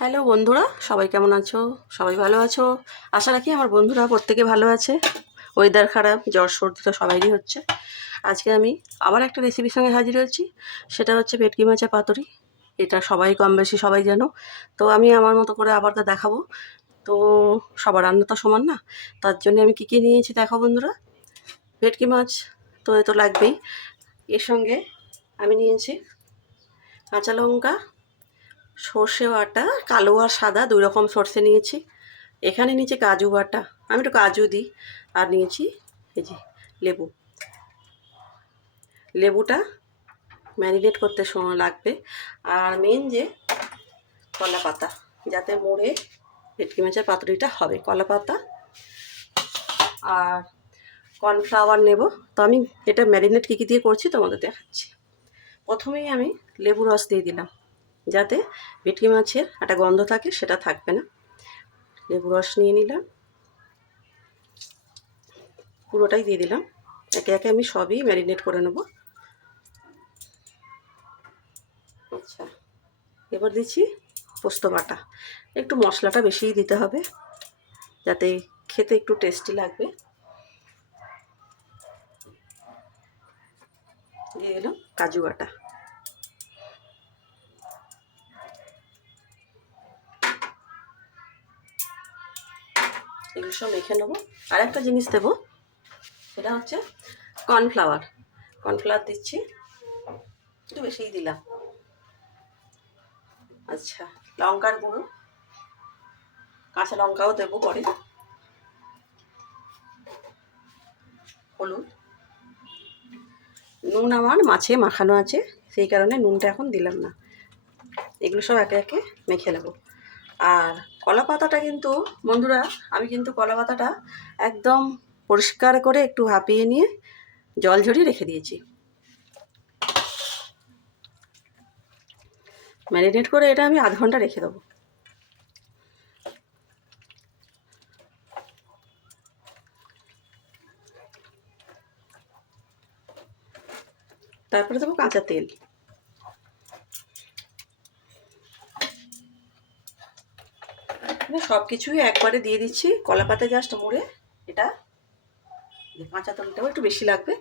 Hello বন্ধুরা, সবাই কেমন আছো? সবাই ভালো আছো? আশা রাখি আমার বন্ধুরা প্রত্যেকে ভালো আছে। ওয়েদার খারাপ, জ্বর সর্দি তো সবাইরই হচ্ছে। আজকে আমি আবার একটা রেসিপির সঙ্গে হাজির হয়েছি। সেটা হচ্ছে ভেটকি মাছের পাতুরি। এটা সবাই কম বেশি সবাই জানো। তো আমি আমার মতো করে আবার তো দেখাবো। তো সবার রান্না তো সমান না, তার জন্য আমি কী কী নিয়েছি দেখো বন্ধুরা। ভেটকি মাছ তো এ তো লাগবেই। এর সঙ্গে আমি নিয়েছি কাঁচা লঙ্কা, সর্ষে বাটা, কালো আর সাদা দুই রকম সর্ষে নিয়েছি। এখানে নিচে কাজু বাটা, আমি একটু কাজু দিই। আর নিয়েছি এই যে লেবু। লেবুটা ম্যারিনেট করতে সময় লাগবে। আর মেন যে কলা পাতা, যাতে মোড়ে ভেটকি মাছের পাতুরিটা হবে, কলা পাতা আর কর্নফ্লাওয়ার নেব। তো আমি এটা ম্যারিনেট কী কী দিয়ে করছি তোমাদের দেখাচ্ছি। প্রথমেই আমি লেবু রস দিয়ে দিলাম, যাতে ভেটকি মাছের একটা গন্ধ থাকে, সেটা থাকবে না। লেবু রস নিয়ে নিলাম, পুরোটাই দিয়ে দিলাম। একে একে আমি সবই ম্যারিনেট করে নেব। আচ্ছা, এবার দিচ্ছি পোস্ত বাটা। একটু মশলাটা বেশিই দিতে হবে, যাতে খেতে একটু টেস্টি লাগবে। দিয়ে দিলাম কাজু বাটা। এগুলো সব মেখে নেবো। আর একটা জিনিস দেবো, সেটা হচ্ছে কর্নফ্লাওয়ার। কর্নফ্লাওয়ার দিচ্ছি, একটু বেশিই দিলাম। আচ্ছা, লঙ্কার গুঁড়ো, কাঁচা লঙ্কাও দেবো পরে। হলুদ, নুন আমার মাছে মাখানো আছে, সেই কারণে নুনটা এখন দিলাম না। এগুলো সব একে একে মেখে নেবো। আর কলা পাতাটা কিন্তু বন্ধুরা, আমি কিন্তু কলা পাতাটা একদম পরিষ্কার করে একটু ভাপিয়ে নিয়ে জল ঝরিয়ে রেখে দিয়েছি। ম্যারিনেট করে এটা আমি আধ ঘন্টা রেখে দেবো। তারপরে দেবো কাঁচা তেল। সব কিছুই একবারে দিয়ে দিচ্ছি, কলা পাতা জাস্ট মুড়ে। এটা কাঁচা তেলটাও একটু বেশি লাগবে।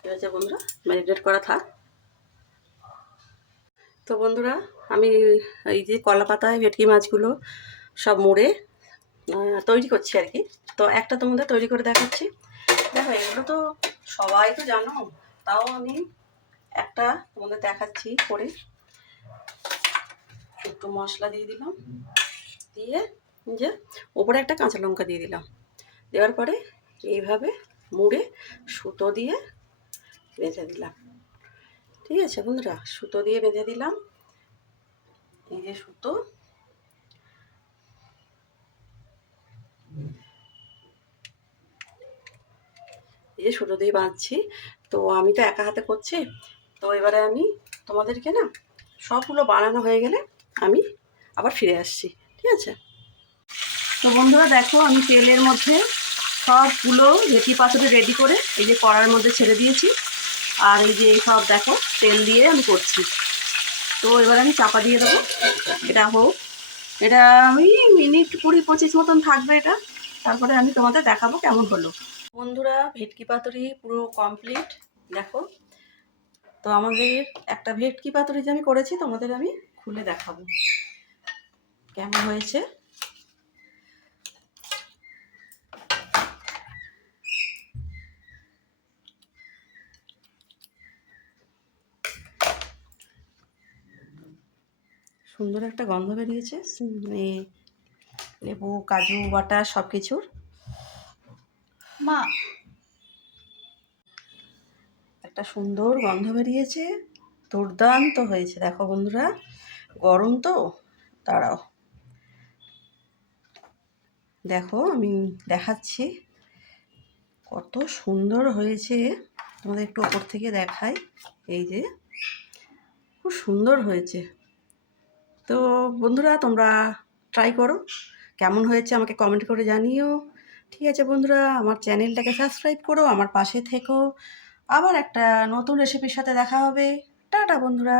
ঠিক আছে বন্ধুরা, ম্যারিনেট করা থাক। তো বন্ধুরা, আমি এই যে কলা পাতায় ভেটকি মাছগুলো সব মুড়ে তৈরি করছি আর কি। তো একটা তোমাদের তৈরি করে দেখাচ্ছি। দেখো, এগুলো তো সবাই তো জানো, তাও আমি একটা তোমাদের দেখাচ্ছি করে। একটু মশলা দিয়ে দিলাম, দিয়ে যে ওপরে একটা কাঁচা লঙ্কা দিয়ে দিলাম। দেওয়ার পরে এইভাবে মুড়ে সুতো দিয়ে বেঁধে দিলাম। ঠিক আছে বন্ধুরা, সুতো দিয়ে বেঁধে দিলাম। এই যে সুতো, এই যে সুতো দিয়ে বাঁধছি। তো আমি তো একা হাতে করছি, তো এবারে আমি তোমাদেরকে না সবগুলো বানানো হয়ে গেলে আমি আবার ফিরে আসছি। ঠিক আছে? তো বন্ধুরা দেখো, আমি তেলের মধ্যে সবগুলো ভেটকি পাতুরি রেডি করে এই যে কড়ার মধ্যে ছেড়ে দিয়েছি। আর এই যে সব দেখো তেল দিয়ে আমি করছি। তো এবার আমি চাপা দিয়ে দেবো, এটা হোক। এটা আমি মিনিট 20-25 মতন থাকবে এটা। তারপরে আমি তোমাদের দেখাবো কেমন হলো। বন্ধুরা, ভেটকি পাতুরি পুরো কমপ্লিট। দেখো, তো আমাদের একটা ভেটকি পাতুরি যে আমি করেছি তোমাদের আমি খুলে দেখাবো কেমন হয়েছে। সুন্দর একটা গন্ধ বেরিয়েছে, লেবু কাজু বাটা সব কিছুর। মা, একটা সুন্দর গন্ধ বেরিয়েছে, দুর্দান্ত হয়েছে। দেখো বন্ধুরা, গরম তো, দাঁড়াও দেখো আমি দেখাচ্ছি কত সুন্দর হয়েছে। তোমাদের একটু ওপর থেকে দেখাই, এই যে খুব সুন্দর হয়েছে। তো বন্ধুরা, তোমরা ট্রাই করো, কেমন হয়েছে আমাকে কমেন্ট করে জানিও। ঠিক আছে বন্ধুরা, আমার চ্যানেলটাকে সাবস্ক্রাইব করো, আমার পাশে থেকো। আবার একটা নতুন রেসিপির সাথে দেখা হবে। টাটা বন্ধুরা।